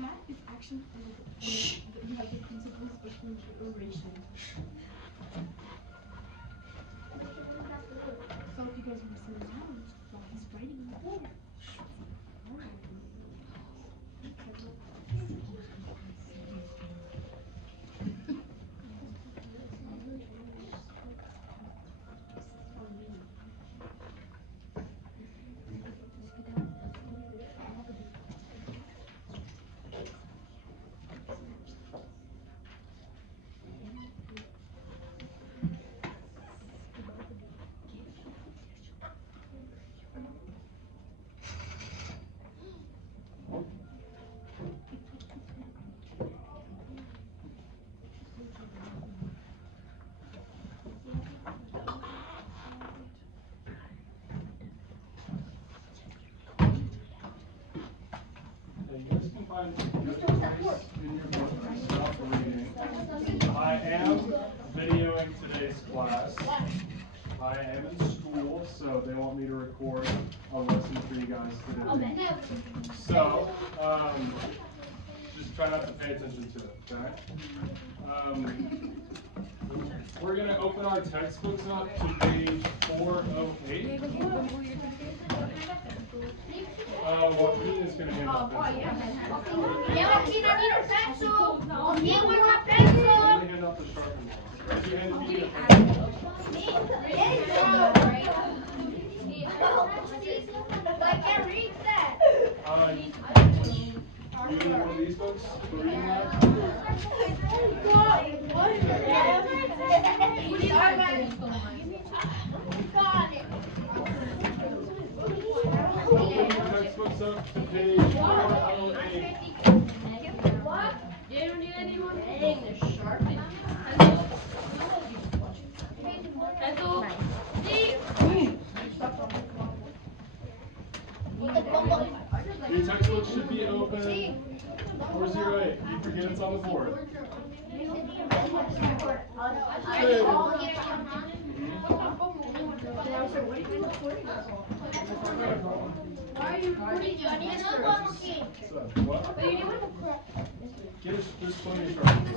that is actually you have the principles of oration. So if you guys want to sit down while he's writing on the board. I am videoing today's class. I am in school, so they want me to record a lesson for you guys today. So, just try not to pay attention to it, okay? We're going to open our textbooks up to page 408. Joaquin is going to hand out pencils. Yeah, Joaquin, I need a pencil. Yeah, where's my pencil? Let me hand out the sharpened ones. You hand me a pencil. I can't read that. You need one of these books for reading that? Open your textbooks up to page 408. What? You don't need anyone? Dang, they're sharp. Pencil. Your textbook should be open 408. You forget it's on the board. Why are you recording? You need another one, okay? What? But you need one. Get us just plenty of sharpens.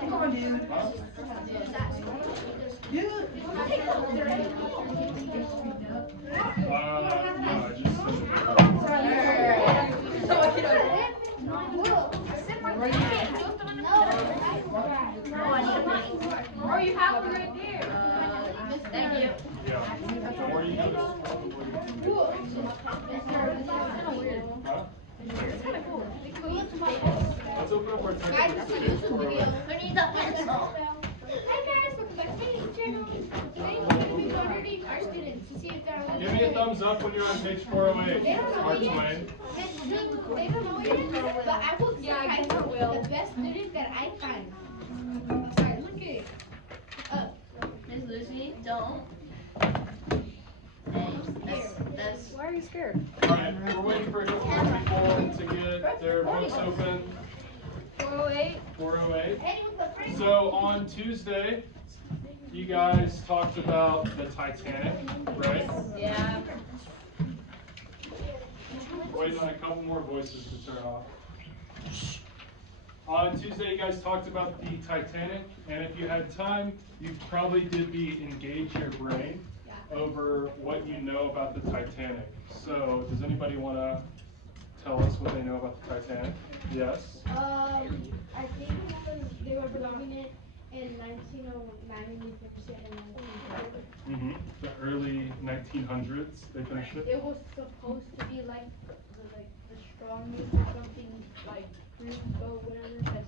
Come on, dude. Huh? Dude. No, I just said Or you have one right there. Thank you. yeah. The more you notice, probably. Huh? It's kind of cool. Let's open up our textbooks to page 408. Who needs a pencil? Hi guys, welcome back to my channel. Today we're going to be monitoring our students to see if they're on the Give me a thumbs up when you're on page 408. Smart Twain. They don't know yet, but I will surprise the best student that I find. Alright, look at it. Miss Lucy, don't. That's Why are you scared? Alright, we're waiting for a couple more people to get their books open. 408. 408. So on Tuesday, you guys talked about the Titanic, right? Yeah. Waiting on a couple more voices to turn off. On Tuesday, you guys talked about the Titanic, and if you had time, you probably did the engage your brain over what you know about the Titanic. So, does anybody want to tell us what they know about the Titanic? Yes? I think they were building it in 1909 and they finished it in 1900. The early 1900s, they finished it? It was supposed to be like the strongest or something, like cruise boat, whatever.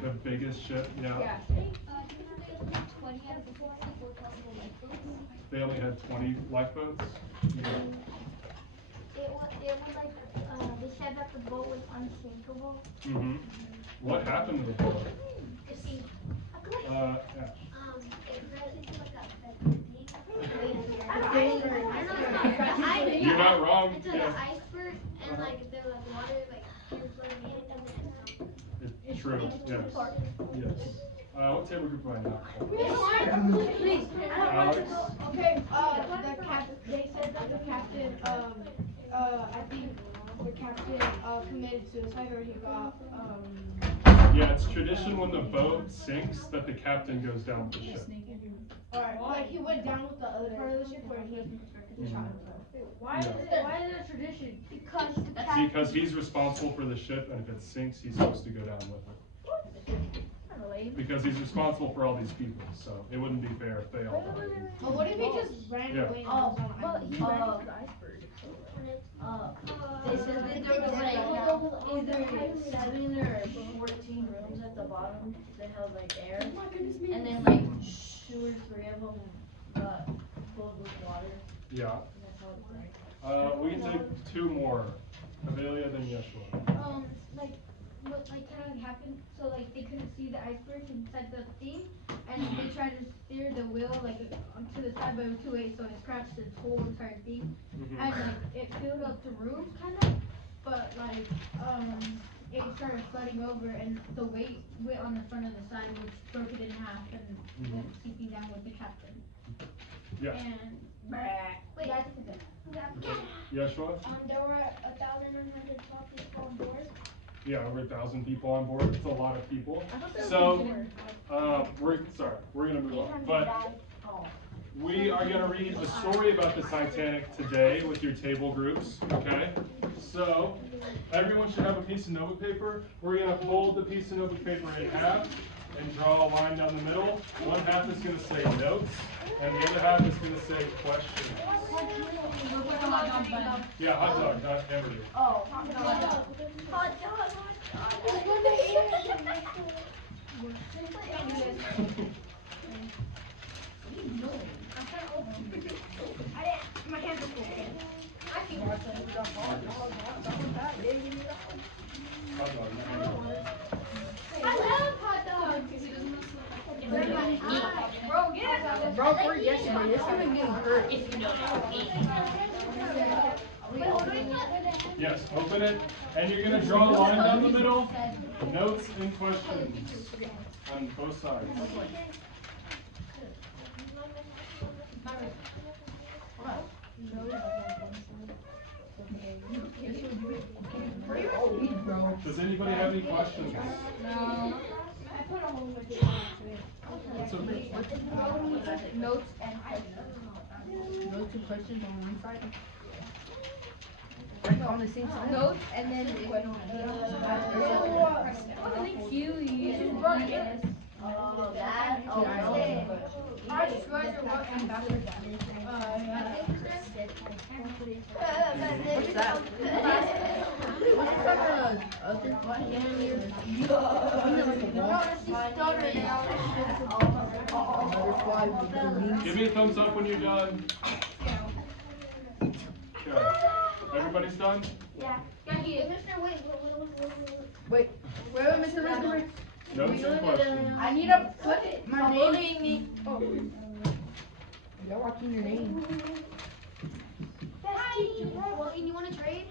The biggest ship, yeah. Yeah. They only had 20 lifeboats? Yeah. It was like, they said that the boat was unsinkable. What happened to the boat? Yeah. You're not wrong. It's an Yeah. iceberg and like the water like you're floating in and then It's true, yes. Yes. What table group am I now? Alex? Okay, they said that the captain, I think the captain committed suicide or he got Yeah, it's tradition when the boat sinks that the captain goes down with the ship. or like he went down with the other part of the ship or he shot himself. Why is it a tradition? Because he's responsible for the ship, and if it sinks, he's supposed to go down with it. Because he's responsible for all these people, so it wouldn't be fair if they all died. But what if he just ran Yeah. away and was on the island? They said that there was like either 7 or 14 rooms at the bottom that held like air, and then like 2 or 3 of them got filled with water. Yeah. And that's how it drank. We can take 2 more. Avelia, then Yeshua. Like what kind of happened? So like they couldn't see the iceberg inside the thing, and they tried to steer the wheel like to the side, but it was too late, so it scratched the whole entire thing, and like it filled up the roof kind of, but like it started flooding over, and the weight went on the front of the side, which broke it in half and went seeping down with the captain. Yeah. And wait, Yeshua? there were 1,112 people on board. Yeah, over 1,000 people on board. It's a lot of people. So, we're gonna move on. But we are gonna read a story about the Titanic today with your table groups, okay? So, everyone should have a piece of notebook paper. We're gonna fold the piece of notebook paper in half and draw a line down the middle. One half is gonna say notes, and the other half is gonna say questions. Yeah, hot dog, not hamburger. Oh, hot dog. My hands are full. Hot dog, not hamburger. I love hot dogs. Bro, get it. Bro, for yesterday, this would be hurt. If you know Yes, open it, and you're gonna draw a line down the middle, notes and questions on both sides. Does anybody have any questions? No. I put a whole bunch of It's okay. Notes and questions on one side. Like on the same side. Notes and then thank you. You brought it. Our destroyers are working backwards. What's that? What's that other Give me a thumbs up when you're done. Okay. Everybody's done? Yeah. Mr. Wait, Mr. Rizzo. Notes and questions. I need to put my name. Oh. Y'all watching your name. Hi. Well, you want to trade?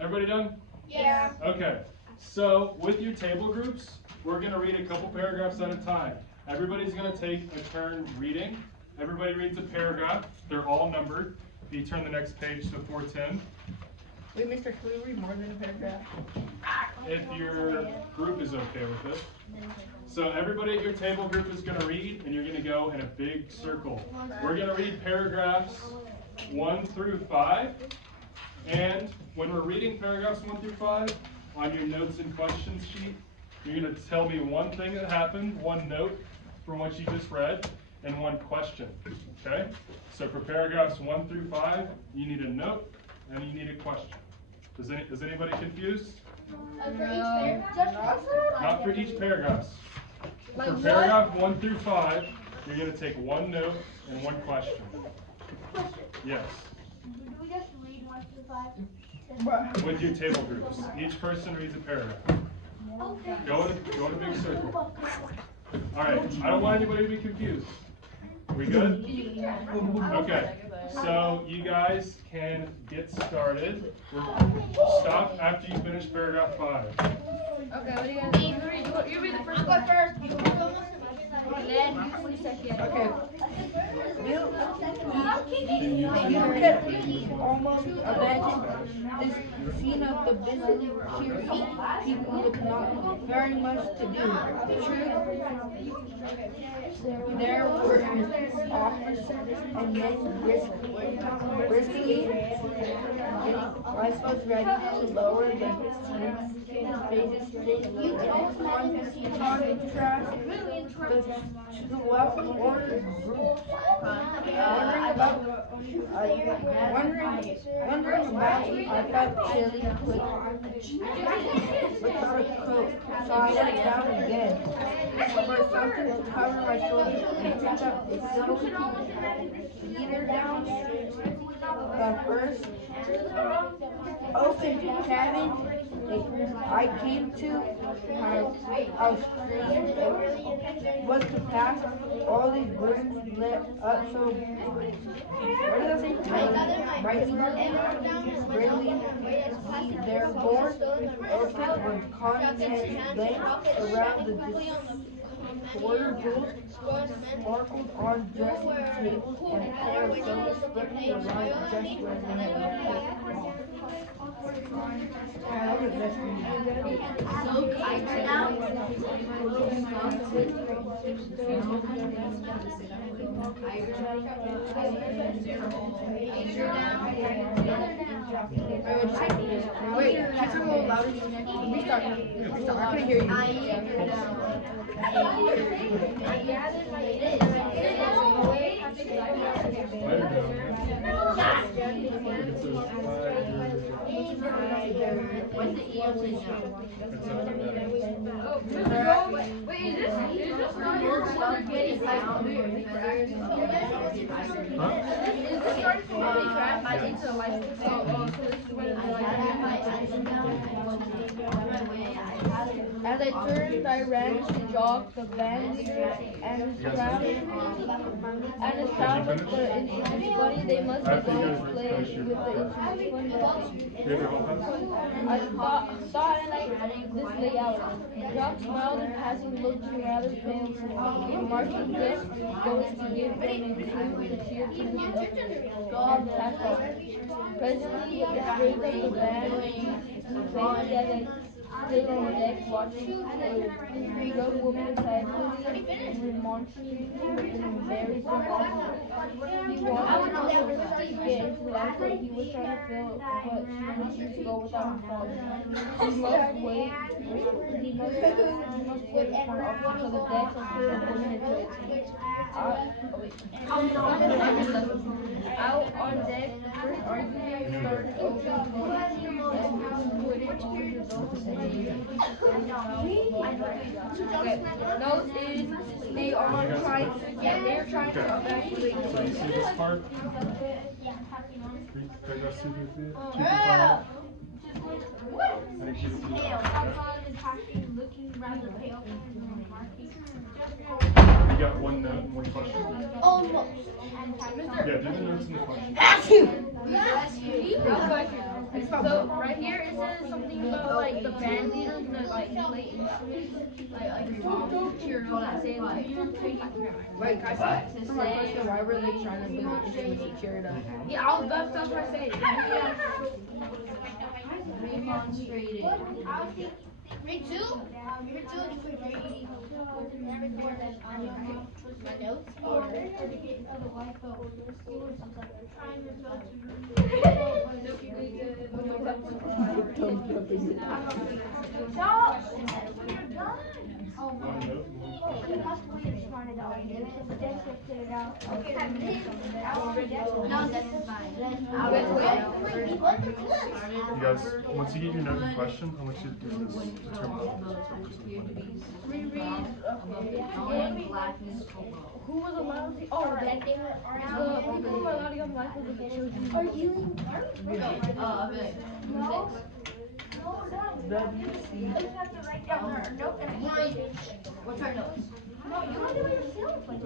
Everybody done? Yeah. Okay. So with your table groups, we're gonna read a couple paragraphs at a time. Everybody's gonna take a turn reading. Everybody reads a paragraph. They're all numbered. If you turn the next page to 410. Wait, Mr. Can we read more than a paragraph? If your group is okay with it. So everybody at your table group is gonna read, and you're gonna go in a big circle. We're gonna read paragraphs 1 through 5. And when we're reading paragraphs 1 through 5, on your notes and questions sheet, you're gonna tell me one thing that happened, one note from what you just read, and one question, okay? So for paragraphs 1 through 5, you need a note and you need a question. Is anybody confused? Not for each paragraph. For paragraph 1 through 5, you're gonna take one note and one question. Yes. Do we just read 1 through 5? With your table groups. Each person reads a paragraph. Okay. Go in a big circle. Alright, I don't want anybody to be confused. We good? Okay, so you guys can get started. Stop after you finish paragraph 5. Okay, what do you guys? You read the first one. Okay. You could almost imagine this scene of the busy people with not very much to do. True, there were officers and men briskly getting rifles ready to lower the phases strictly in contrast. To the well-ordered groups wondering about I felt chilly without a coat, so I sat down again for something to cover my shoulders and picked up a silk heater down the first open cabin I came to. How strange it was to pass all these rooms lit up so what does that say? Brightly, their doors open with contents lamps around the disorder jewels sparkled on dressing tables and a pair of silver slippers around just where they had left it. Wait, can you turn a little louder? Restart. I couldn't hear you. What's the EOT now? Wait, is this not your mother getting like As I turned, I ran to jog the band leader and his crowd with the instruments. Funny, they must be going to play with the instruments. I thought and I this layout. Jock smiled and passing looked rather pale. Marking this goes to give them a clue to cheer to God packed up. Presently, with the strength of the band, faintly as I stood on deck watching a young woman silently remonstrating with an embarrassed officer. He wanted to get into life, but he was trying to fill, but she refused to go without her father. He must wait for an officer to the deck until the woman had quit. Out on deck, the first argument started over and who put it on the results of the day. Note is they are trying to evacuate. So you see this part? Can you see the You got one note and one question? Almost. Yeah, do the notes and the question. So right here it says something about like the band leaders that like play instruments, like your mom cheered on and say like. Wait, can I say for my question? Why were they trying to play the instruments to cheer it up? Yeah, that's what I say. Remonstrated. Me too. Me too. My notes or One note. No, that's fine. You guys, once you get your note and question, I want you to do this determination. Who was allowed to? Oh, the people who were allowed to go on life with the children. Are you? What's our notes? No, you want to do it yourself. Like,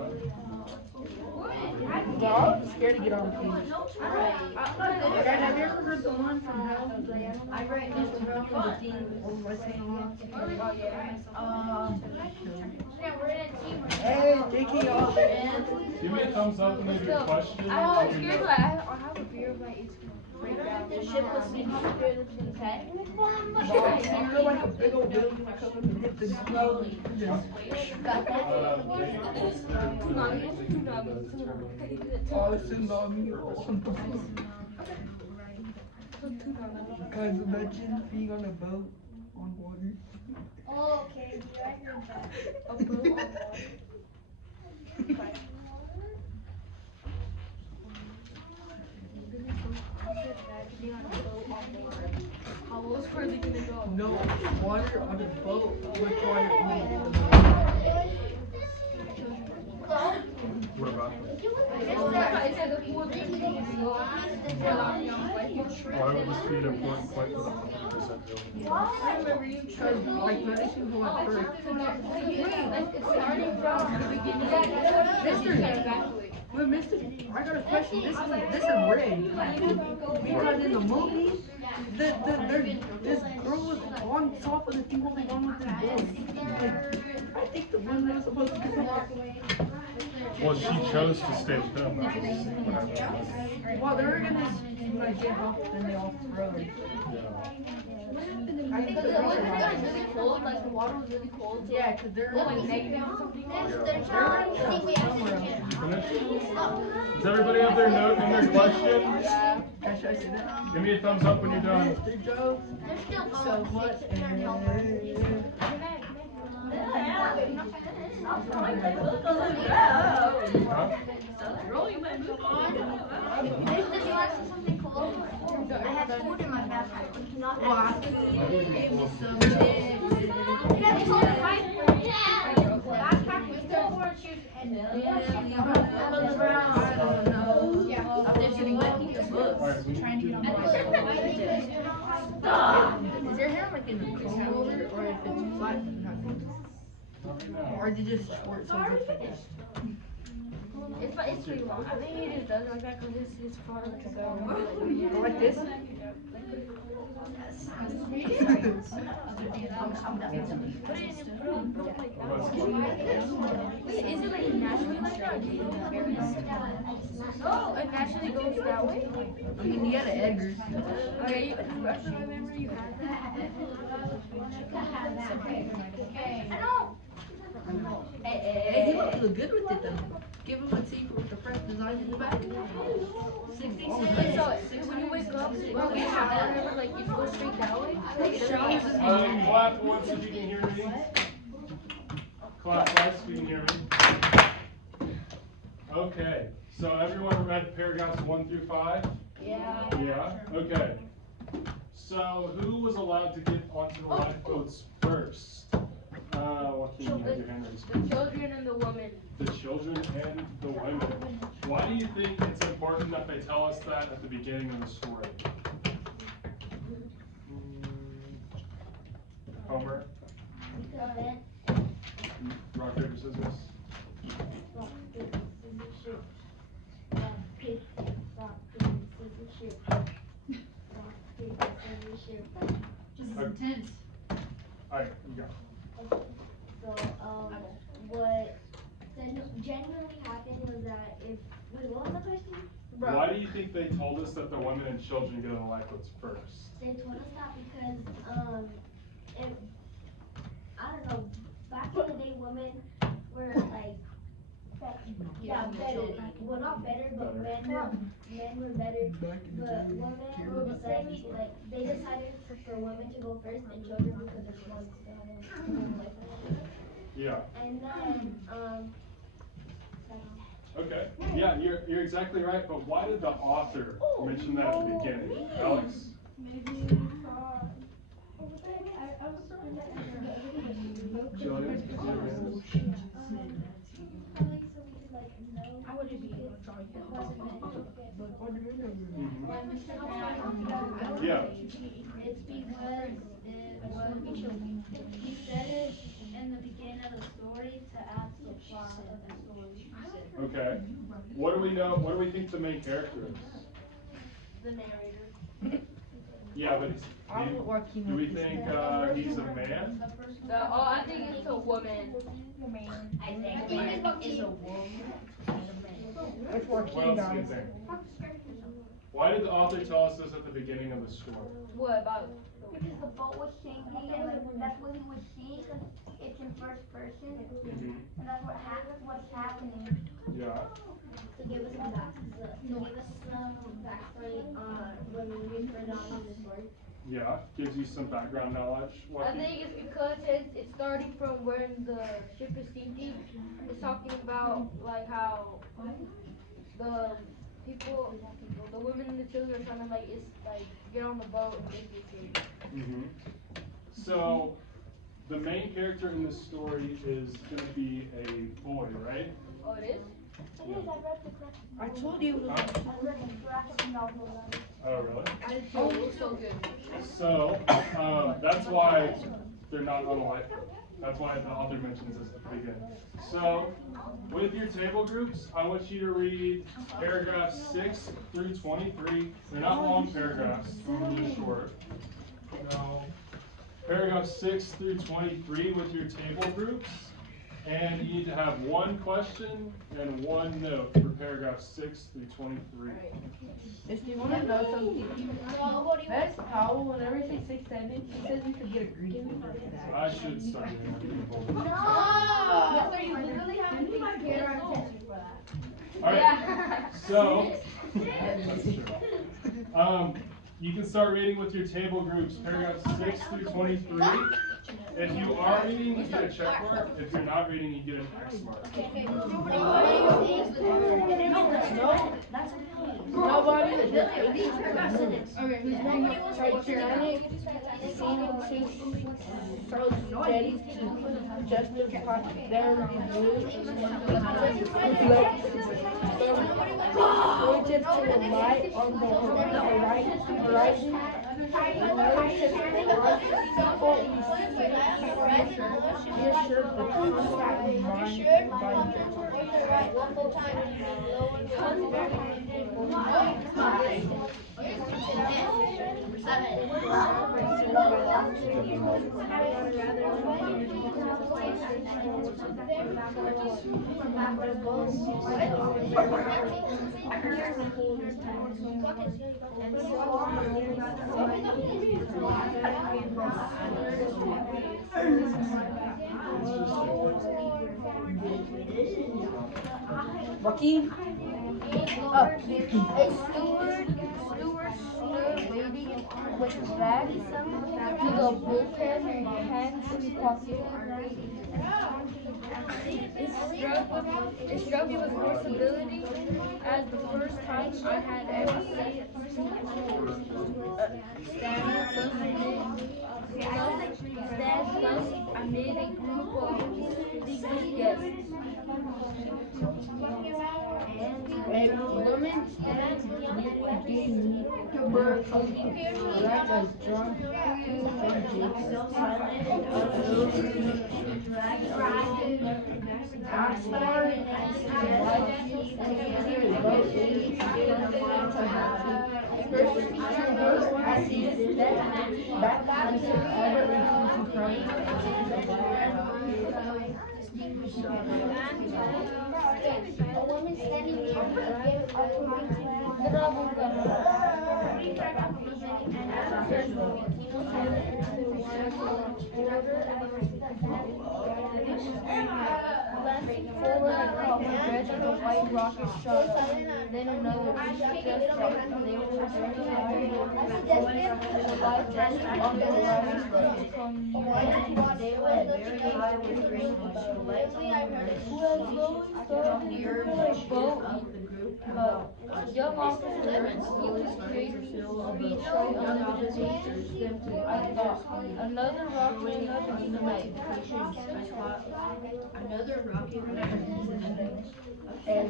Well, I was scared to get on the plane. Right. Have you ever heard the one from Hell? I write notes about The theme of my saying? yeah, we're in a team. Hey, JK, y'all. Give me a thumbs up and leave your question. I'm scared, but I have a fear of my it's gonna break down. the ship was sinking through the Titanic. I feel like a big old building would come and hit the slowly. Got that? Tsunami. Oh, tsunami. Guys, imagine being on a boat on water. Oh, okay, yeah, I heard that. A boat on water. How low is where they gonna go? No, water on a boat with water in it. What about? Why would this be an important point for the 100% building? I remember you tried, like, medicine go at first. Mister, I got a question. This is rigged. Because in the movie, this girl was on top of the thing holding on with the boat. Like, I think the woman was supposed to go walk away. Well, she chose to stay with him. Well, they were gonna like get help, then they all froze. I think Because it was really cold, like the water was really cold. So yeah, because they're like negative or something. Does everybody have their note and their question? Yeah. Should I say that? Give me a thumbs up when you're done. Mr. Joe. They're still So what? Something cold. I have food in my backpack. You cannot ask me. Give me some Backpack with snowboard shoes and I don't know. yeah. They're getting lucky the books. Trying to get on the Is your hair like in a comb over, or if it's flat? Or is it just short so it's like this? It's pretty long. I think he just does it like that because his father like a Go like this? Wait, is it like naturally like that? Oh, it naturally goes that way? I mean, you had an Edgar. Okay, I remember you had that. I don't. Hey, he looked good with it though. Give him a secret with the fresh design in the back. Wait, so when you wake up, you shower, remember, like you go straight that way? Like, it doesn't Clap once if you can hear me. Clap twice if you can hear me. Okay, so everyone read paragraphs 1 through 5? Yeah. Yeah, okay. So who was allowed to get onto the lifeboats first? Joaquin, you have your hand raised. The children and the woman. The children and the women. Why do you think it's important that they tell us that at the beginning of the story? Homer? Rock, paper, scissors? This is intense. Alright, you go. So, what genuinely happened was that what was the question? Why do you think they told us that the women and children get on the lifeboats first? They told us that because, I don't know, back in the day, women were like, better. Well, not better, but men were better. But women decided, like, they decided for women to go first and children because they're small. Yeah. And then, Okay. Yeah, you're exactly right, but why did the author mention that at the beginning? Alex? Maybe Jillian? I wouldn't be able to draw you. Yeah. It's because he said it in the beginning of the story to add some Okay. What do we know? What do we think the main character is? The narrator. Yeah, but do we think he's a man? I think it's a woman. I think it's a woman. What else do you think? Why did the author tell us this at the beginning of the story? What about? Because the boat was sinking, and like that's what he was seeing. Cause it's in first person, Mm-hmm. and that's what's happening. Yeah. To give us some backstory on when we first got into the story. Yeah. Gives you some background knowledge. I think it's because it's starting from when the ship is sinking. It's talking about like how the people, the women and the children are trying to get on the boat and make it. Mm-hmm. So, the main character in this story is going to be a boy, right? Oh, it is? Yeah. I told you. Huh? Oh, really? Oh, it was so good. So, that's why they're not on a lifeboat. That's why the author mentions this at the beginning. So, with your table groups, I want you to read paragraphs 6 through 23. They're not long paragraphs, they're really short. No. Paragraphs 6 through 23 with your table groups. And you need to have one question and one note for paragraphs 6 through 23. If you want to know something, that's how whenever you say 6, 7, he says you could get a green for that. I should start reading people. No! So you literally have to get our attention for that. Alright, so, that's true. You can start reading with your table groups, paragraphs 6 through 23. If you are reading, you get a check mark. If you're not reading, you get an X mark. Nobody was Titanic seems so steady to justify their reviews. Pointed to the light on the horizon. Reassured the contact mind by Joaquin. A steward stood waiting with back to the bullpen, hands in pocket. It struck me with responsibility as the first time I had ever seen stand thus amid a group of distinguished guests. A woman stands to bird like a drum A woman standing Glancing forward, I caught the edge of the white rocket shot up. Then another. Just dropped. They were directly after the light test on the horizon. Young officer, he was straight right under the pictures. I thought, another rocket, another tonight. Another rocket. And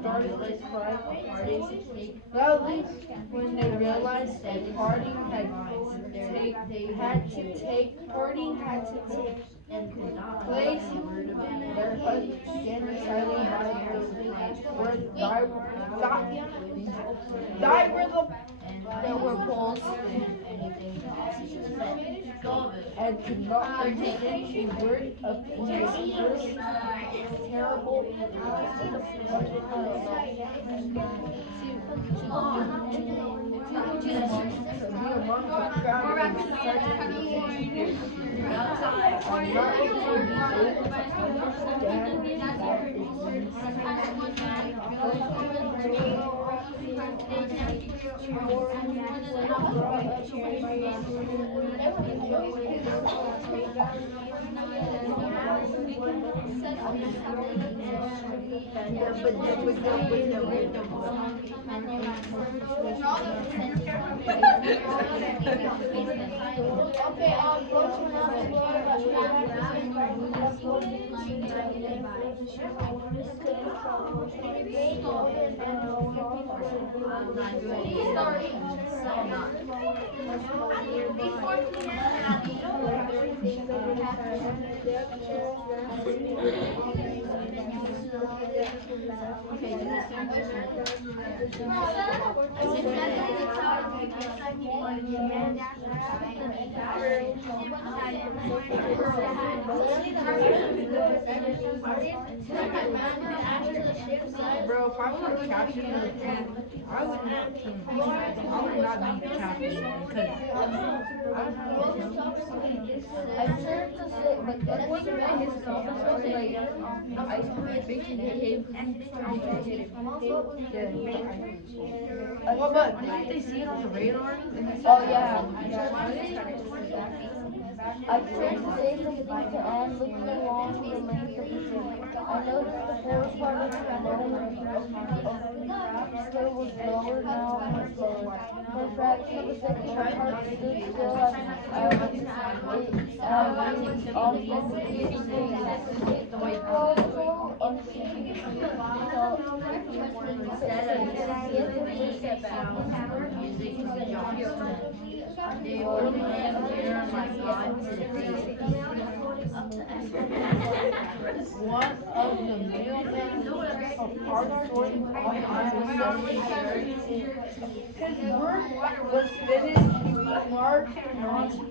started realized parties take Well, at least when they realized that partying had to take and could not place, understand a word of it. their husbands standing silently by where die were the There were poles anything and could not understand a word of English. Terrible. Bro, if I were a captain of the team, I would not be the captain because I tried to say, but that wasn't really his fault. Like, I basically hit him because he hit him. well, but didn't they see it on the radar? Oh yeah. I tried to say something to Anne looking along the length of the city. I noticed the forest part of the slow was lower now and much lower. For a fraction of a second, my heart stood still as off the street. Also, unseen, They only have here, my God, to the One of the millions of hard sorting on his work was finished. Mark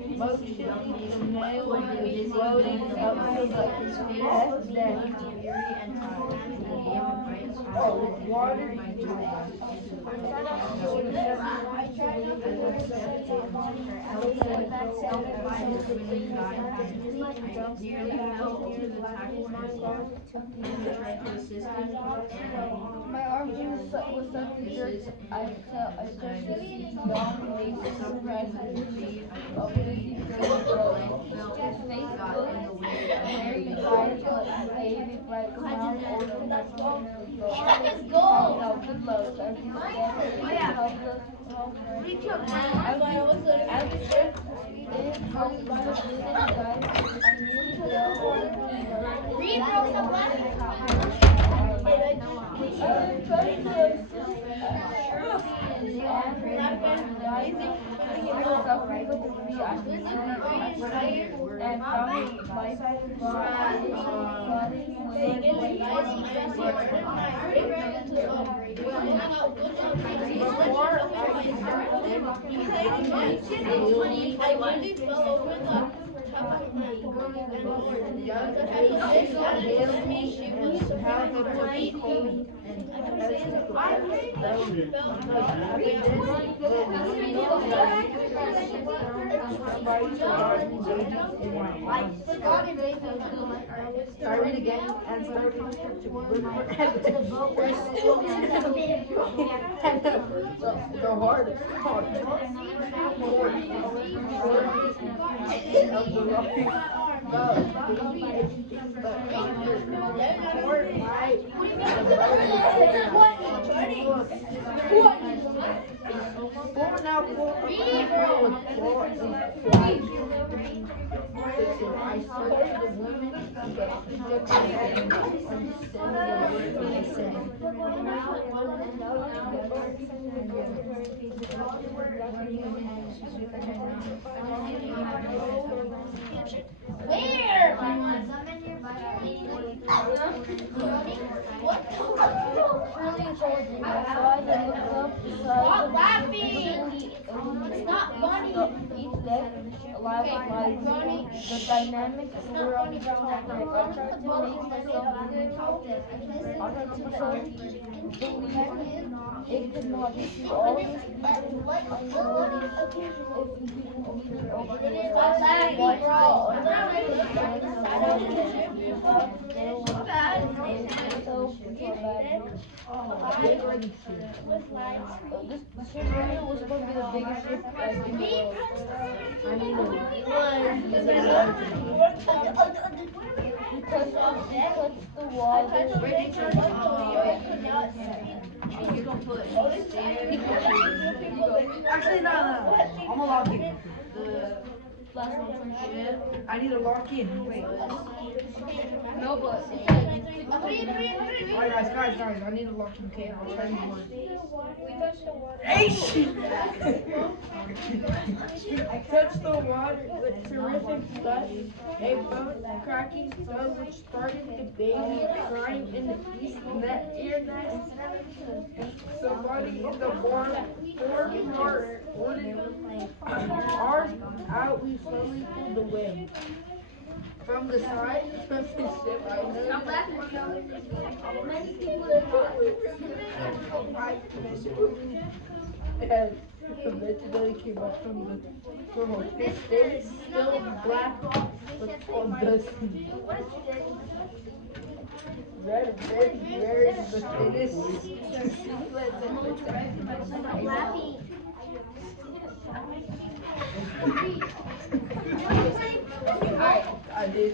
motioning the mail was floating up to the F deck. Oh, water you my arm was suddenly jerked. I started to see long laces of presses of busy His face looked very tired, but he gave a bright smile, ordering us to go. No, good luck. As he said, help us. As we stepped in, helped by the city guys, I nearly fell. Suffering with the free and found life I read again and started to the hardest part I searched the women, but Where? Stop laughing! It's not funny. Each deck allows the dynamics were on the top. I tried to make myself it could not see all these people. This ship radio was supposed to be the biggest ship in the world. I mean, because the water. Actually, no. I'm a lock in. I need to lock in. Wait. No, but Alright, guys, I need to lock in. Okay, I'll try to work. I touched the water with terrific gusts, a boat cracking stone which started the baby crying in the east net ear nest. Somebody in the barn poured ours out, we slowly pulled away. From the side of the ship, I noticed. And eventually came up from the tunnel. They still black, but all dusty. Red, but it is I did.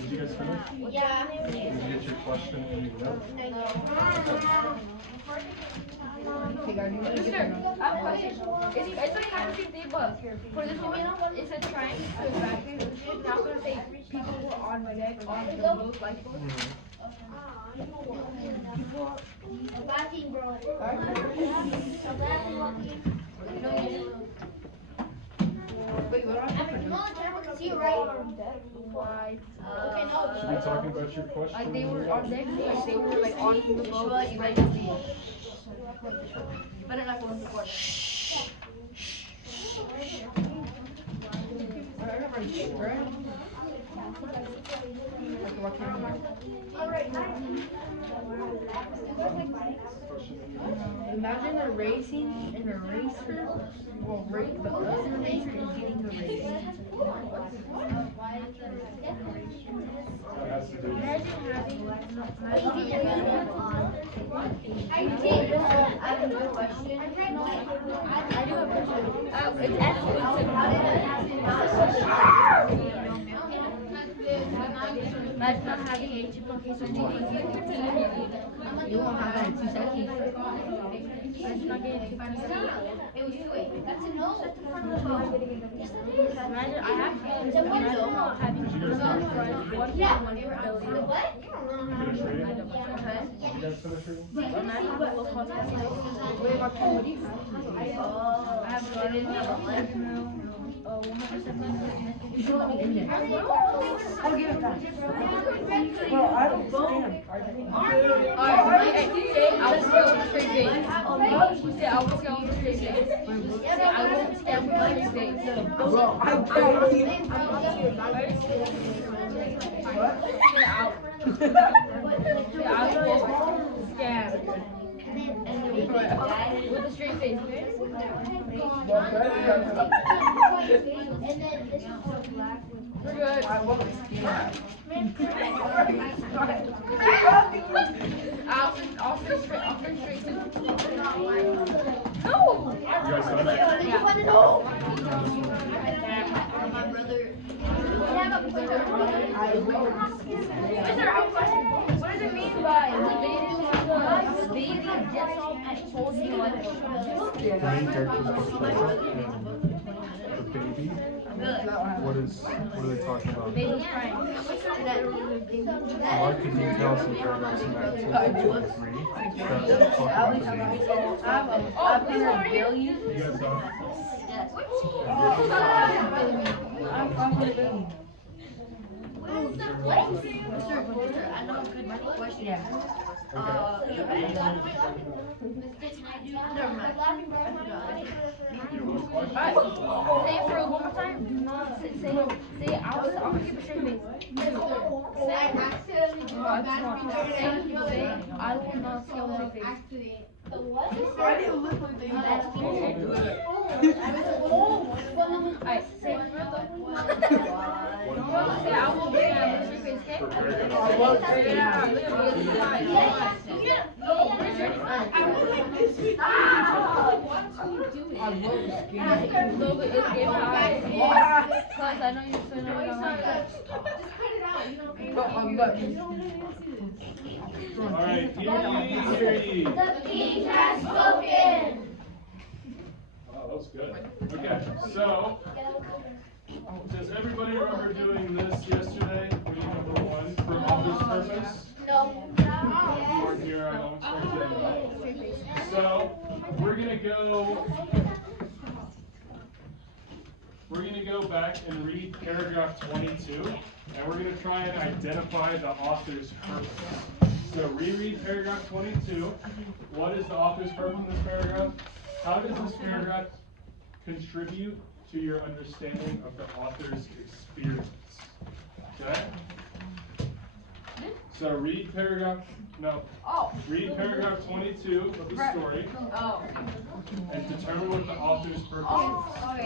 Did you guys finish? Yeah. Did you get your question from the web? I have a question. It's like kind of the same thing, but for this one, it's a trying to evacuate the ship. Now I'm gonna say people who are on my deck on the boat lifeboat. Laughing, bro. Wait, what I'm on camera, can see you, right? Why? Okay, no. Are you talking about your question? Like they were on deck, like they were like on the boat, like Better not go in the corner. Imagine a racing and a racer will race the other racer is getting the race. That has to do with I have another question. I do have a question. It's actually imagine not having a chip on case of You won't have that in 2 seconds. imagine not getting 2 seconds. It was 2-8. That's a no. Imagine I have to imagine not having to one What? finish reading? Did you guys finish reading? imagine what will cause I have got it. You should let me in there. I'll give it back. Well, I don't stand. Alright, say I will stay on the straight face. Say I will stay on the straight face. Say I won't stay on the straight face. Bro, I tell you. What? Say I won't stand with a straight face. We're good. I won't stand. I'll stay straight. I'll stay straight too. No! You guys finished? My brother. I will. What does it mean by the baby gets off and told you what? The main character's book title, the baby. What are they talking about? Baby's crying. Mark, could you tell us in paragraphs 19 to 23 that talk about the baby? Oh, these are here. You guys saw it? I'm 500 billion. I know a good question. Yeah. Never mind. Alright, say it for one more time. Do not say I'll keep a straight face. Say, I will not scale a straight face. Alright, say I will be a straight face, Cause I know you're so Alright, The king has spoken. Oh, that was good. Okay, so does everybody remember doing this yesterday? Reading number 1 for author's purpose? No. You weren't here, I don't expect you. So we're gonna go back and read paragraph 22, and we're gonna try and identify the author's purpose. So reread paragraph 22. What is the author's purpose in this paragraph? How does this paragraph contribute to your understanding of the author's experience? Okay? So read paragraph 22 of the story and determine what the author's purpose is.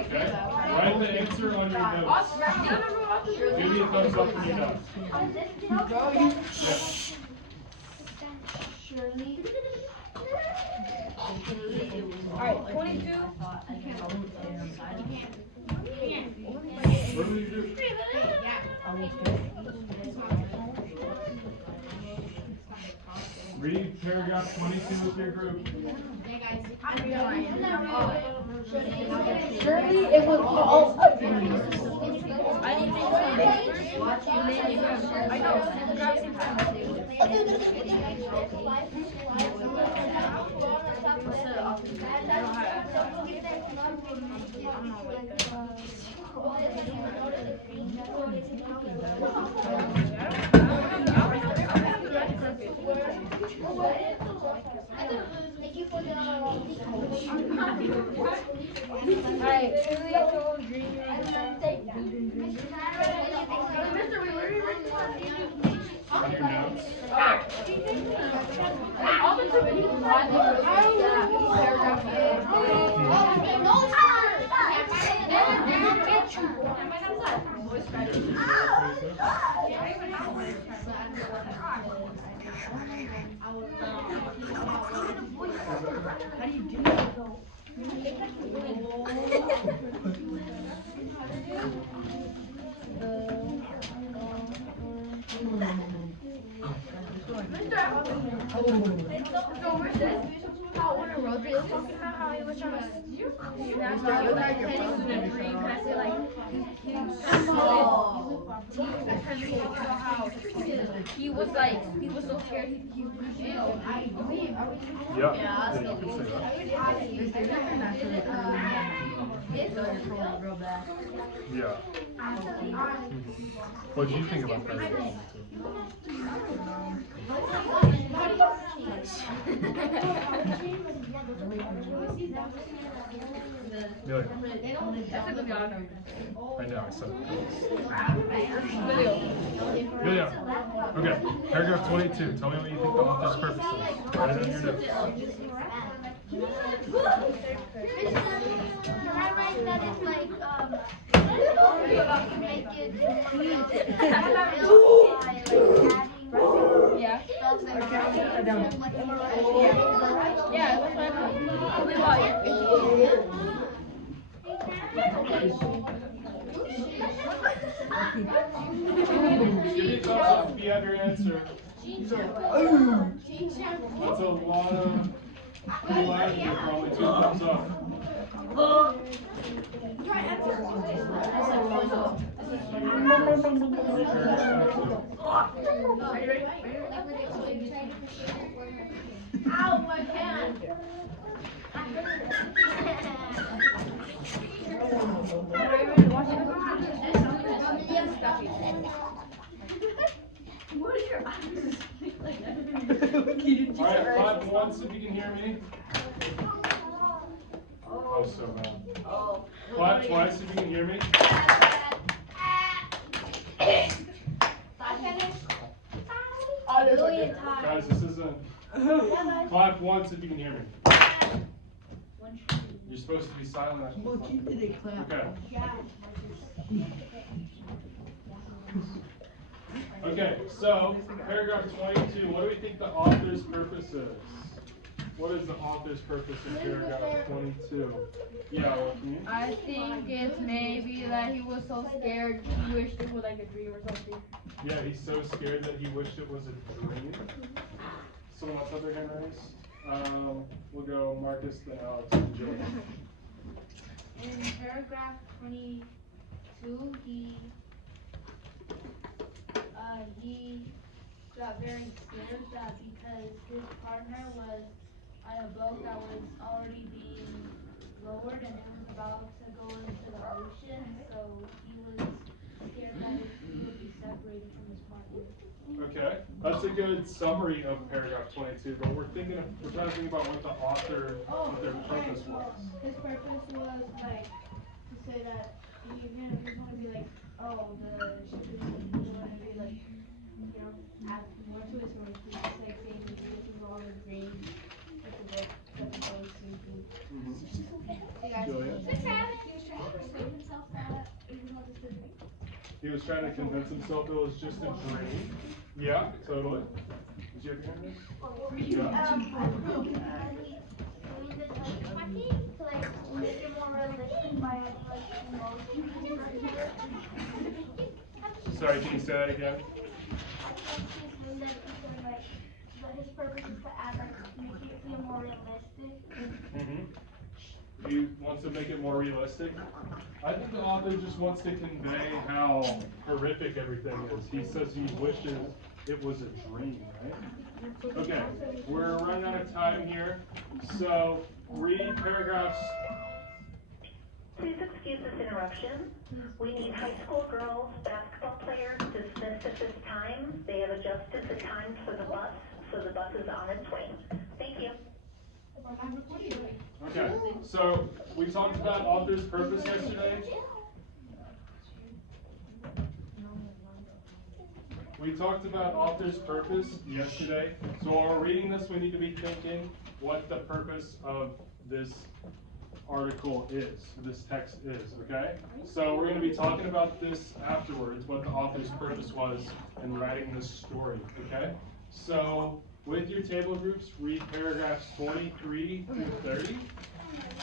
Okay? Write the answer on your notes. Give me a thumbs up when you're done. Yeah. Alright, 22. What do you do? Read paragraph 22 with your group. Surely it was all up to you. I didn't think so. I know. Grab some time. Alright, truly I told dreamer. On your notes. All the people why they wrote that paragraph. How do you do that? How when I wrote it, it was talking about how he was trying to snatch out like Teddy was in a dream. Can I say like he was so scared he Yeah, you can say that. Yeah. What did you think about that? Really? I know, I said it. Video. Okay, paragraph 22. Tell me what you think the author's purpose is. Write it on your notes. Can I write that it's like, make it yeah. Give me a thumbs up if you have your answer. That's a lot of clarity, probably 2 thumbs up. Are you ready? Ow, my hand! What are your eyes like that? Alright, clap once if you can hear me. Oh, so bad. Oh. Clap twice if you can hear me. Guys, this isn't. Clap once if you can hear me. You're supposed to be silent. Okay. Okay, so paragraph 22, what do we think the author's purpose is? What is the author's purpose in paragraph 22? Yeah, what can you? I think it's maybe that he was so scared he wished it was like a dream or something. Yeah, he's so scared that he wished it was a dream. Someone else have their hand raised? We'll go Marcus, then Alex, and Joey. In paragraph 22, he got very scared that because his partner was on a boat that was already being lowered and it was about to go into the ocean, so he was scared that he would be separated from his partner. Okay, that's a good summary of paragraph 22, but we're trying to think about what the author, what their purpose was. His purpose was like to say that he didn't want to be like, oh, the ship is sinking. He wanted to be like, you know, add more to it, so he's just like saying that this is all the dream with the boat that the boat is sinking. Hey guys. Julia? He was trying to persuade himself that it was all just a dream. He was trying to convince himself it was just a dream. Yeah, totally. Did you have your hand raised? Sorry, can you say that again? His purpose is to add, like, make it feel more realistic. He wants to make it more realistic. I think the author just wants to convey how horrific everything is. He says he wishes it was a dream, right? Okay, we're running out of time here. So read paragraphs. Please excuse this interruption. We need high school girls basketball players dismissed at this time. They have adjusted the times for the bus, so the bus is on its way. Thank you. Okay, so we talked about author's purpose yesterday. We talked about author's purpose yesterday. So while we're reading this, we need to be thinking what the purpose of this article is, this text is, okay? So we're going to be talking about this afterwards, what the author's purpose was in writing this story, okay? So with your table groups, read paragraphs 23 through 30.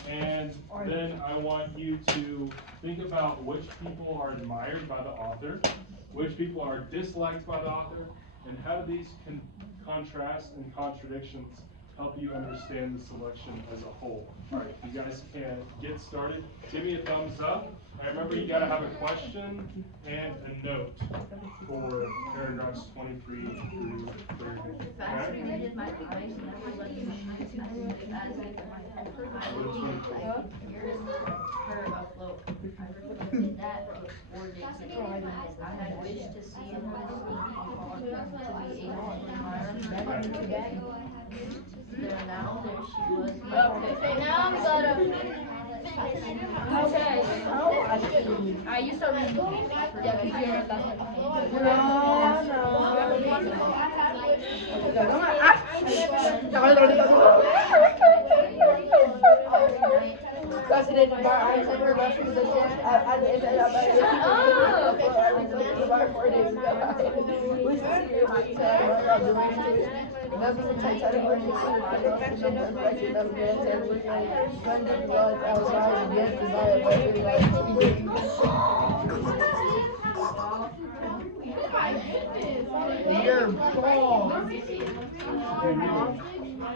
And then I want you to think about which people are admired by the author, which people are disliked by the author, and how do these contrasts and contradictions help you understand the selection as a whole. All right, you guys can get started. Give me a thumbs up. And remember, you gotta have a question and a note for paragraphs 23 through 30. Fascinated my eyes never let me shine as if I would be like here's her afloat. I reflected that for 4 days ago. I had wished to see him on to be able to admire her. There now, there she was. Okay, now I'm gonna. Okay. You start reading. Yeah, because you're at that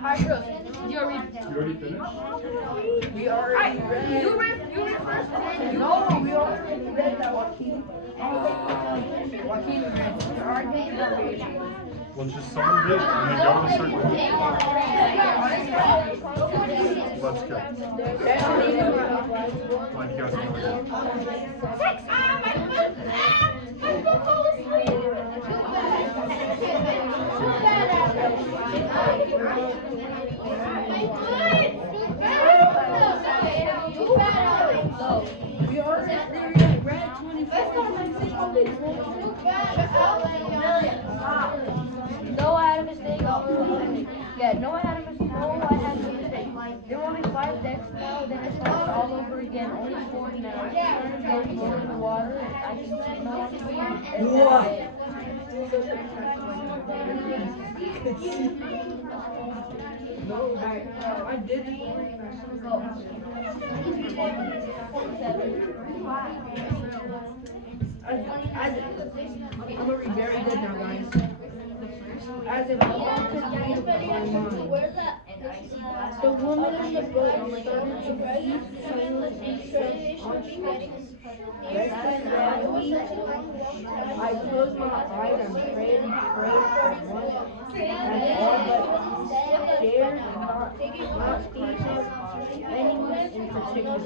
Alright, girls, you already You already finished? We already read. You read first. No, we already read that one. Joaquin arguing about reading. Well, just someone read it and then go in a circle. Let's go. Like you guys want to We already read 24. No, I had a mistake. Yeah, no, I had a mistake. No, I had a mistake. There were only 5 decks now, then it started all over again. Only 4 now. There's more in the water. I can see no one. What? No, I didn't. I'm gonna read very good now, guys. As if no one could read my mind. The woman in the boat started to breathe silently rested rapidly. I closed my eyes and prayed for once, and all but dared not speak of anyone in particular.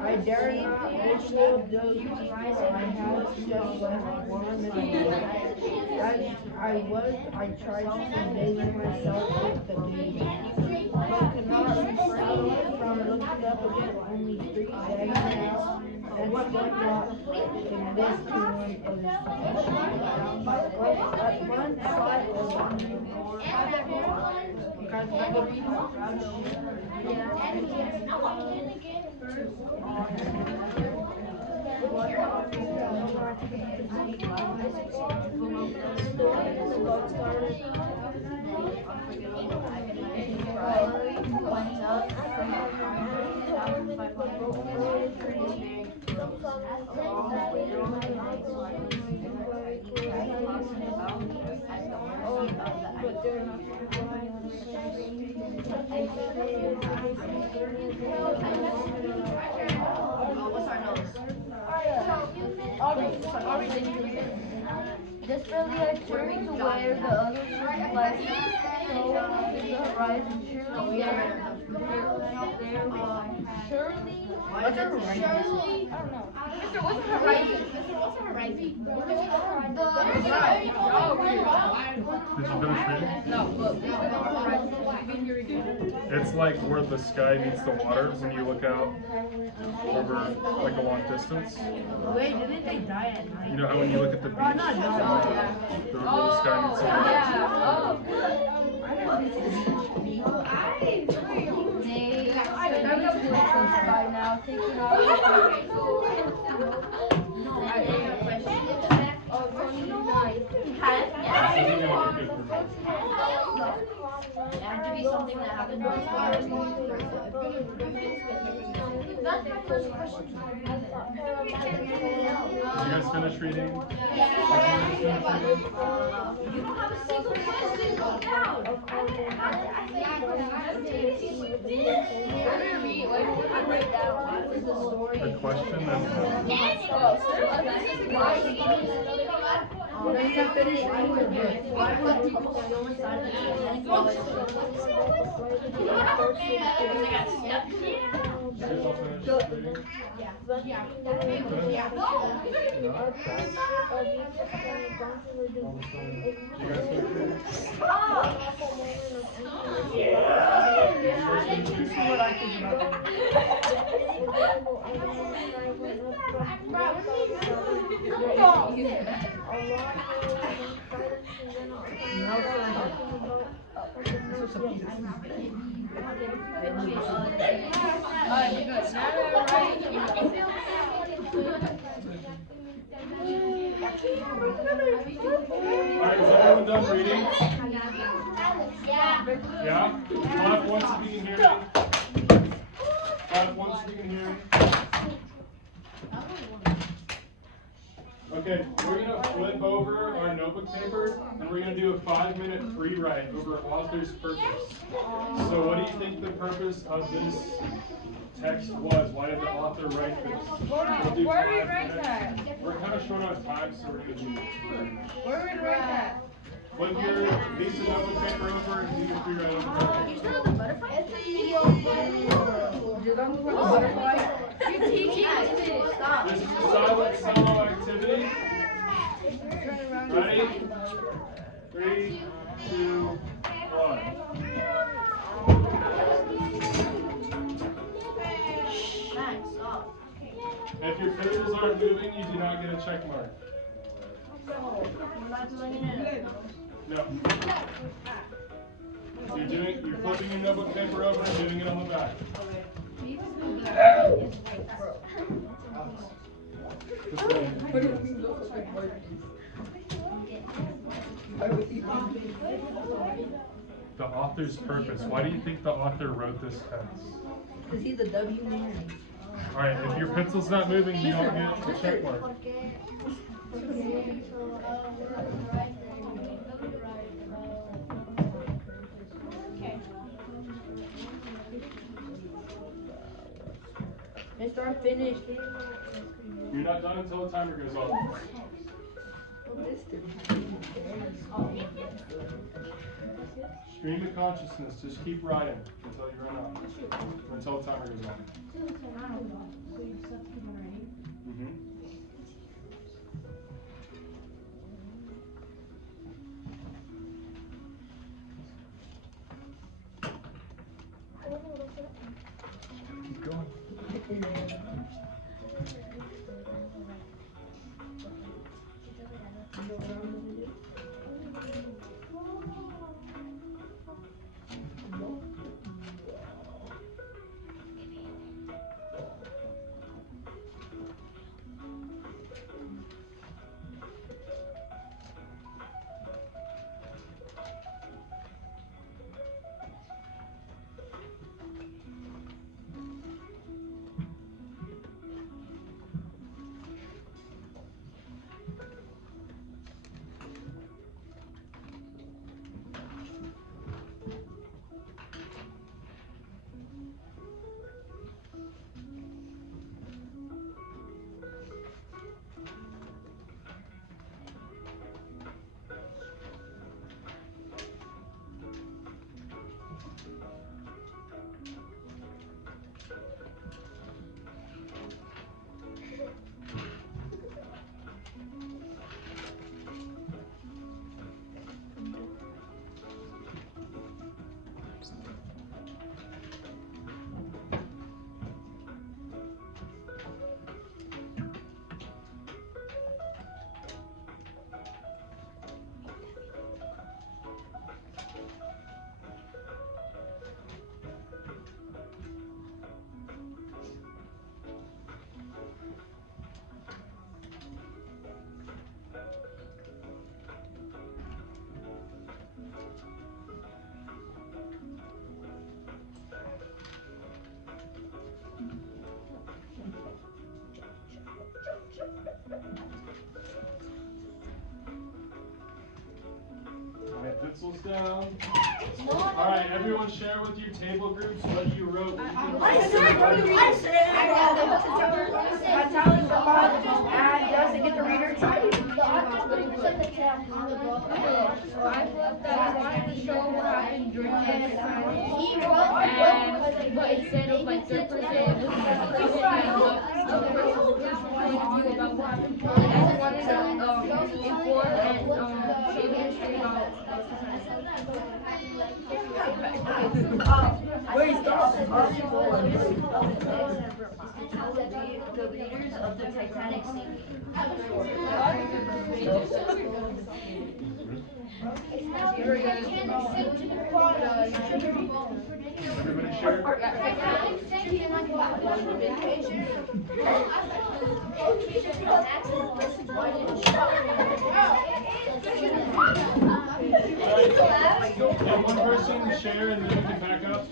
I dare not wish all those people I had just left warm in the boat. As I tried to convey myself with the baby. But could not refrain from looking up again, only 3 seconds now, and still not in this to one of his at one side of guys, I'm gonna read Desperately, I turned to where the others were flashed so in the horizon. Surely, what's her horizon? I don't know. Mr. What's her horizon? Mr. What's her horizon? Did you finish reading? No, look. It's like where the sky meets the water when you look out over like a long distance. Wait, didn't they die at night? You know how when you look at the beach, not die. the sky meets the water. By now, taking off. It had to be something that happened before. That's my first question. Did you guys finish reading? You don't have a single question. Go down. A question and They have finished reading the book. Why would people go inside the Titanic while it's Alright, is everyone done reading? Yeah? Clap once if you can hear me. Clap once if you can hear me. Okay, we're going to flip over our notebook paper and we're going to do a 5-minute free write over author's purpose. So what do you think the purpose of this text was? Why did the author write this? Where do you write that? We're out of time, so we're going to do Where would we write that? flip your piece of notebook paper over and do your free writing. You still have the butterfly? Did I move on the butterfly? You're teaching us. Stop. This is a silent solo activity. Ready? 3, 2, 1. Max, stop. If your pencils aren't moving, you do not get a check mark. We're not doing it. No. You're flipping your notebook paper over and doing it on the back. The author's purpose. Why do you think the author wrote this text? Because he's a W man. Alright, if your pencil's not moving, you don't get a check mark. Mister, I'm finished. You're not done until the timer goes off. Stream of consciousness. Just keep writing until you run out. Until the timer goes off. Mm-hmm. Keep going. Alright, pencils down. Alright, everyone share with your table groups what you wrote. I'm telling the author and doesn't get the reader excited. I flipped that I wanted to show what happened during the Titanic. But instead of like third person, it was first person and the person's point of view about what happened. I just wanted to inform and show the history how Wait, stop. The leaders of the Titanic sinking. Everybody share. Can one person share and then you can back up?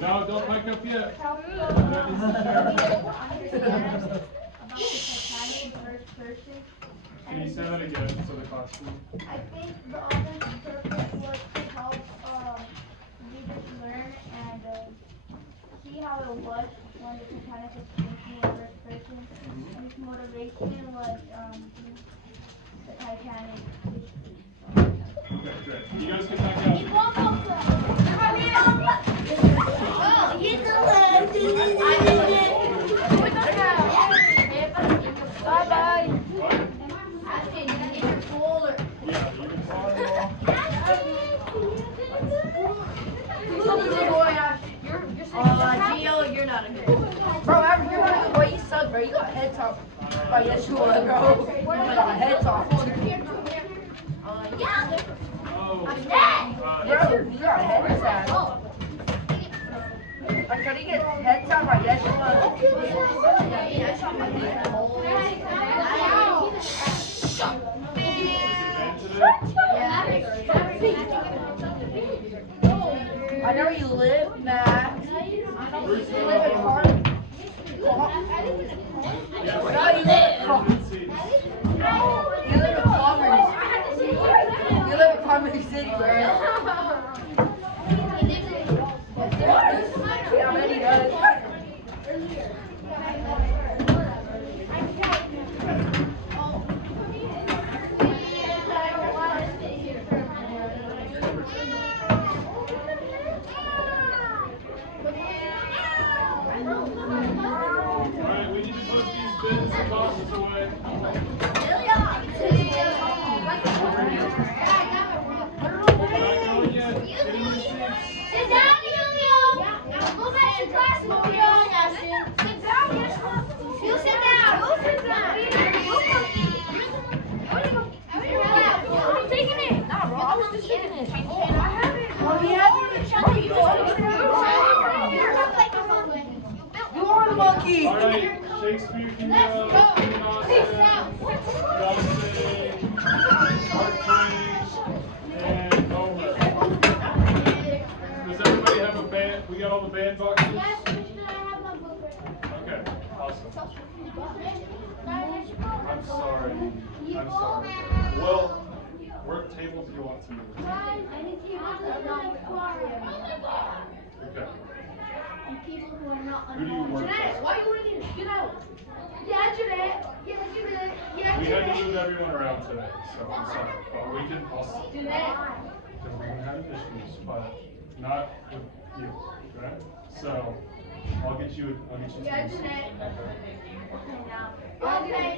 No, don't back up yet. That needs to share. Can you say that again so the clock's cool? I think the author's purpose was to help readers learn and see how it was when the Titanic was sinking in first person. His motivation was the Titanic. Okay, great. You guys can back out. Bye-bye. What? Yeah, you can follow along. Gio, you're not a good Bro, you're not a good boy. You suck, bro. You got head top. Oh, yes, you are, bro. You got head top. Oh, Bro, you got head top. I couldn't get head top. I guess you are. I know where you live, Max. You live in Harlem. No, you live in Commerce. You live in Commerce City, bro. Yeah, I bet he does. Alright, we need to put these bins and boxes away. We're not going yet. Get in your seats. Sit down, Julio! Go back to class, Julio! Sit down, you sit down! You sit down! I'm taking it! Nah, bro, I was just taking it. Well, he has You are the monkey. Alright, Shakespeare can go. And Homer. Does everybody have a band? We got all the band boxes? Okay, awesome. I'm sorry. I'm sorry. Well, what tables do you want to move? Okay. People who are not Who do you work with? Why are you waiting? Get out! Yeah, Jeanette! Yeah, Jeanette! Yeah, We had to move everyone around today, so I'm sorry. But we can also, Jeanette! because we're gonna have issues, but not with you, okay? So, I'll get you. Yeah, Jeanette. Okay, now. Okay.